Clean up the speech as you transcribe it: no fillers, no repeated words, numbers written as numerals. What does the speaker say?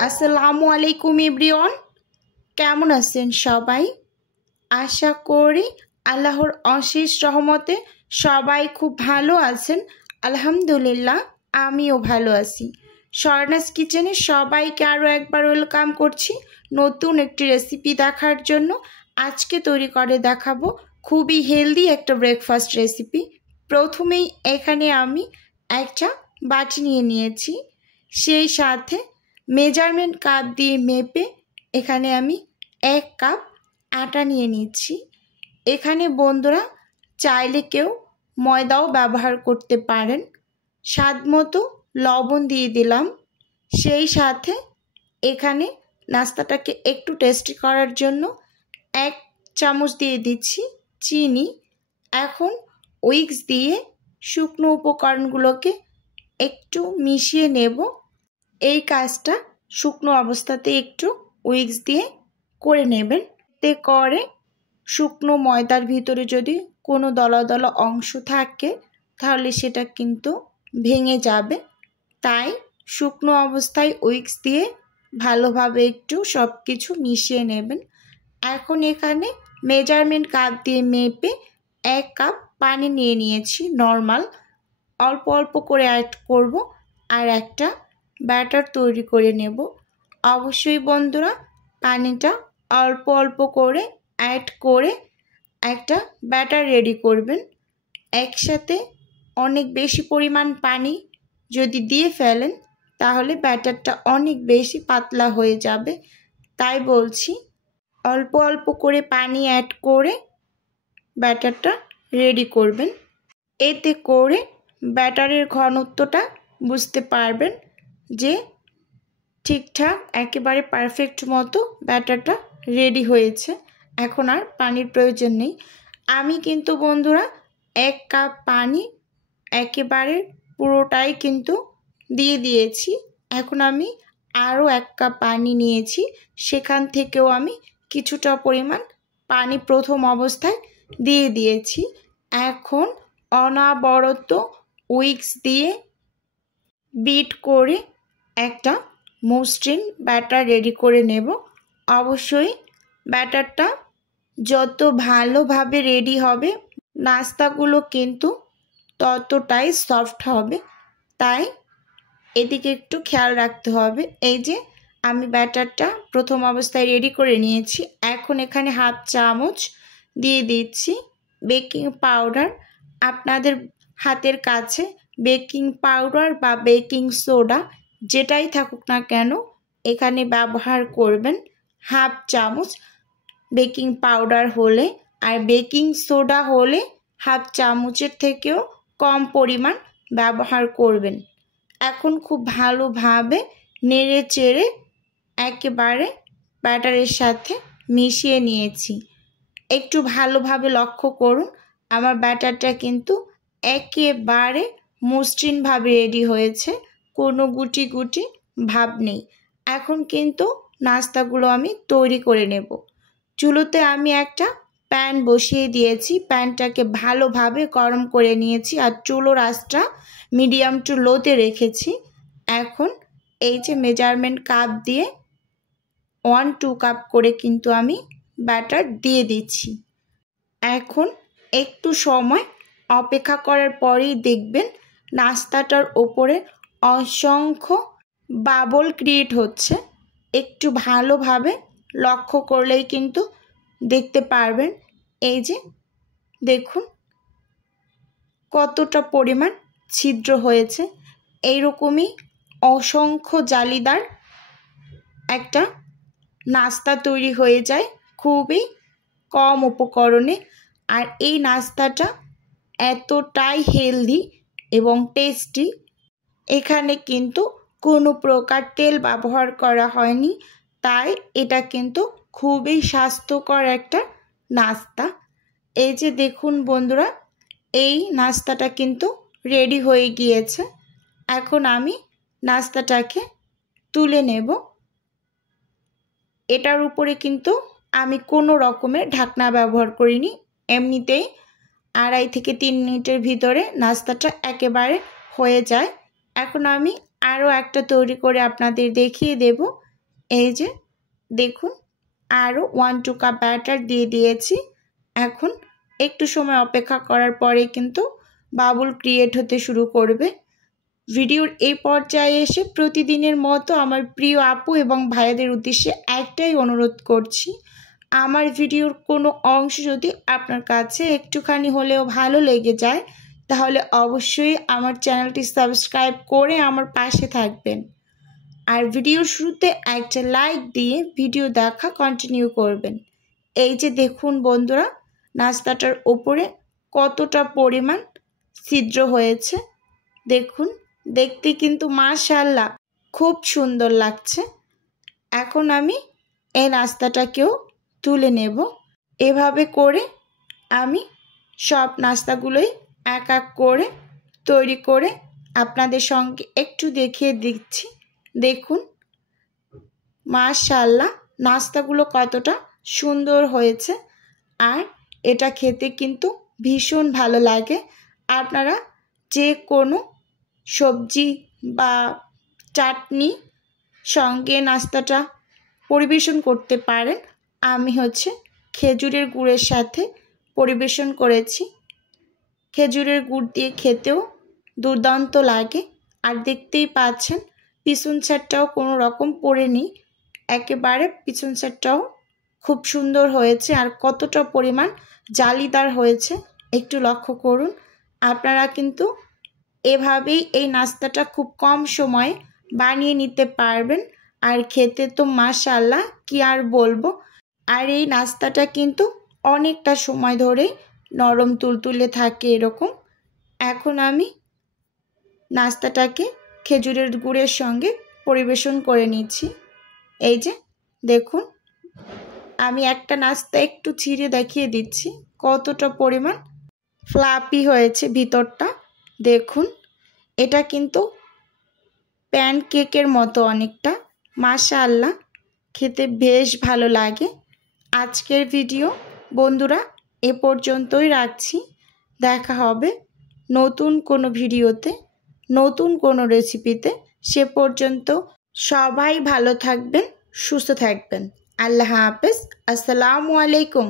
আসসালামু আলাইকুম এভরিওয়ান, কেমন আছেন সবাই? আশা করি আল্লাহর অশেষ রহমতে সবাই খুব ভালো আছেন। আলহামদুলিল্লাহ, আমিও ভালো আছি। স্বর্ণাস কিচেনে সবাইকে আরও একবার ওয়েলকাম করছি নতুন একটি রেসিপি দেখার জন্য। আজকে তৈরি করে দেখাবো খুবই হেলদি একটা ব্রেকফাস্ট রেসিপি। প্রথমেই এখানে আমি একটা বাটি নিয়ে নিয়েছি, সেই সাথে মেজারমেন্ট কাপ দিয়ে মেপে এখানে আমি 1 কাপ আটা নিয়ে নিচ্ছি। এখানে বন্ধুরা চাইলে কেউ ময়দাও ব্যবহার করতে পারেন। স্বাদ মতো লবণ দিয়ে দিলাম, সেই সাথে এখানে নাস্তাটাকে একটু টেস্টি করার জন্য 1 চামচ দিয়ে দিচ্ছি চিনি। এখন উইক্স দিয়ে শুকনো উপকরণগুলোকে একটু মিশিয়ে নেব। এই কাজটা শুকনো অবস্থাতে একটু উইক্স দিয়ে করে নেবেন। এতে করে শুকনো ময়দার ভিতরে যদি কোনো দলা দলা অংশ থাকে তাহলে সেটা কিন্তু ভেঙে যাবে। তাই শুকনো অবস্থায় উইক্স দিয়ে ভালোভাবে একটু সব কিছু মিশিয়ে নেবেন। এখন এখানে মেজারমেন্ট কাপ দিয়ে মেপে 1 কাপ পানি নিয়ে নিয়েছি নর্মাল, অল্প অল্প করে অ্যাড করব আর একটা ব্যাটার তৈরি করে নেব। অবশ্যই বন্ধুরা পানিটা অল্প অল্প করে অ্যাড করে একটা ব্যাটার রেডি করবেন। একসাথে অনেক বেশি পরিমাণ পানি যদি দিয়ে ফেলেন তাহলে ব্যাটারটা অনেক বেশি পাতলা হয়ে যাবে। তাই বলছি অল্প অল্প করে পানি অ্যাড করে ব্যাটারটা রেডি করবেন। এতে করে ব্যাটারের ঘনত্বটা বুঝতে পারবেন যে ঠিকঠাক একেবারে পারফেক্ট মতো ব্যাটারটা রেডি হয়েছে। এখন আর পানির প্রয়োজন নেই। আমি কিন্তু বন্ধুরা 1 কাপ পানি একেবারে পুরোটাই কিন্তু দিয়ে দিয়েছি। এখন আমি আরও 1 কাপ পানি নিয়েছি, সেখান থেকেও আমি কিছুটা পরিমাণ পানি প্রথম অবস্থায় দিয়ে দিয়েছি। এখন অনবরত উইক্স দিয়ে বিট করে একটা মসৃণ ব্যাটার রেডি করে নেব। অবশ্যই ব্যাটারটা যত ভালোভাবে রেডি হবে নাস্তাগুলো কিন্তু ততটাই সফট হবে, তাই এদিকে একটু খেয়াল রাখতে হবে। এই যে আমি ব্যাটারটা প্রথম অবস্থায় রেডি করে নিয়েছি। এখন এখানে 1/2 চামচ দিয়ে দিচ্ছি বেকিং পাউডার। আপনাদের হাতের কাছে বেকিং পাউডার বা বেকিং সোডা যেটাই থাকুক না কেন এখানে ব্যবহার করবেন। 1/2 চামচ বেকিং পাউডার হলে আর বেকিং সোডা হলে 1/2 চামচের থেকেও কম পরিমাণ ব্যবহার করবেন। এখন খুব ভালোভাবে নেড়ে চেড়ে একেবারে ব্যাটারের সাথে মিশিয়ে নিয়েছি। একটু ভালোভাবে লক্ষ্য করুন, আমার ব্যাটারটা কিন্তু একেবারে মসৃণভাবে রেডি হয়েছে, কোনো গুটি গুটি ভাব নেই। এখন কিন্তু নাস্তাগুলো আমি তৈরি করে নেব। চুলোতে আমি একটা প্যান বসিয়ে দিয়েছি, প্যানটাকে ভালোভাবে গরম করে নিয়েছি আর চুলোর আঁচটা মিডিয়াম টু লোতে রেখেছি। এখন এই যে মেজারমেন্ট কাপ দিয়ে 1-2 কাপ করে কিন্তু আমি ব্যাটার দিয়ে দিচ্ছি। এখন একটু সময় অপেক্ষা করার পরেই দেখবেন নাস্তাটার ওপরে অসংখ্য বাবল ক্রিয়েট হচ্ছে। একটু ভালোভাবে লক্ষ্য করলেই কিন্তু দেখতে পারবেন। এই যে দেখুন কতটা পরিমাণ ছিদ্র হয়েছে। এইরকমই অসংখ্য জালিদার একটা নাস্তা তৈরি হয়ে যায় খুবই কম উপকরণে। আর এই নাস্তাটা এতটাই হেলদি এবং টেস্টি, এখানে কিন্তু কোনো প্রকার তেল ব্যবহার করা হয়নি, তাই এটা কিন্তু খুবই স্বাস্থ্যকর একটা নাস্তা। এই যে দেখুন বন্ধুরা, এই নাস্তাটা কিন্তু রেডি হয়ে গিয়েছে। এখন আমি নাস্তাটাকে তুলে নেব। এটার উপরে কিন্তু আমি কোনো রকমের ঢাকনা ব্যবহার করিনি, এমনিতেই 2.5 থেকে 3 মিনিটের ভিতরে নাস্তাটা একেবারে হয়ে যায়। এখন আমি আরও একটা তৈরি করে আপনাদের দেখিয়ে দেব। এই যে দেখুন, আরও 1-2 কাপ ব্যাটার দিয়ে দিয়েছি। এখন একটু সময় অপেক্ষা করার পরে কিন্তু বাবুল ক্রিয়েট হতে শুরু করবে। ভিডিওর এই পর্যায়ে এসে প্রতিদিনের মতো আমার প্রিয় আপু এবং ভাইয়াদের উদ্দেশ্যে একটাই অনুরোধ করছি, আমার ভিডিওর কোনো অংশ যদি আপনার কাছে একটুখানি হলেও ভালো লেগে যায় তাহলে অবশ্যই আমার চ্যানেলটি সাবস্ক্রাইব করে আমার পাশে থাকবেন। আর ভিডিওর শুরুতে একটা লাইক দিয়ে ভিডিও দেখা কন্টিনিউ করবেন। এই যে দেখুন বন্ধুরা, নাস্তাটার ওপরে কতটা পরিমাণ ছিদ্র হয়েছে দেখুন, দেখতে কিন্তু মাশাআল্লাহ খুব সুন্দর লাগছে। এখন আমি এই নাস্তাটাকেও তুলে নেব। এভাবে করে আমি সব নাস্তাগুলোই এক এক করে তৈরি করে আপনাদের সঙ্গে একটু দেখিয়ে দিচ্ছি। দেখুন মাশাআল্লাহ নাস্তাগুলো কতটা সুন্দর হয়েছে, আর এটা খেতে কিন্তু ভীষণ ভালো লাগে। আপনারা যে কোনো সবজি বা চাটনি সঙ্গে নাস্তাটা পরিবেশন করতে পারেন। আমি খেজুরের গুড়ের সাথে পরিবেশন করেছি। খেজুরের গুড় দিয়ে খেতেও দুর্দান্ত লাগে। আর দেখতেই পাচ্ছেন পিছন সাইডটাও কোনো রকম পড়েনি, একেবারে পিছন সাইডটাও খুব সুন্দর হয়েছে। আর কতটা পরিমাণ জালিদার হয়েছে একটু লক্ষ্য করুন। আপনারা কিন্তু এভাবেই এই নাস্তাটা খুব কম সময়ে বানিয়ে নিতে পারবেন। আর খেতে তো মাশাআল্লাহ কি আর বলবো। আর এই নাস্তাটা কিন্তু অনেকটা সময় ধরেই নরম তুলতুলে থাকে এরকম। এখন আমি নাস্তাটাকে খেজুরের গুড়ের সঙ্গে পরিবেশন করে নিচ্ছি। এই যে দেখুন, আমি একটা নাস্তা একটু ছিঁড়ে দেখিয়ে দিচ্ছি কতটা পরিমাণ ফ্লাপি হয়েছে ভিতরটা। দেখুন এটা কিন্তু প্যানকেকের মতো অনেকটা, মাশাআল্লাহ খেতে বেশ ভালো লাগে। আজকের ভিডিও বন্ধুরা এ পর্যন্তই রাখছি। দেখা হবে নতুন কোনো ভিডিওতে, নতুন কোনো রেসিপিতে। সে পর্যন্ত সবাই ভালো থাকবেন, সুস্থ থাকবেন। আল্লাহ হাফেজ। আসসালামু আলাইকুম।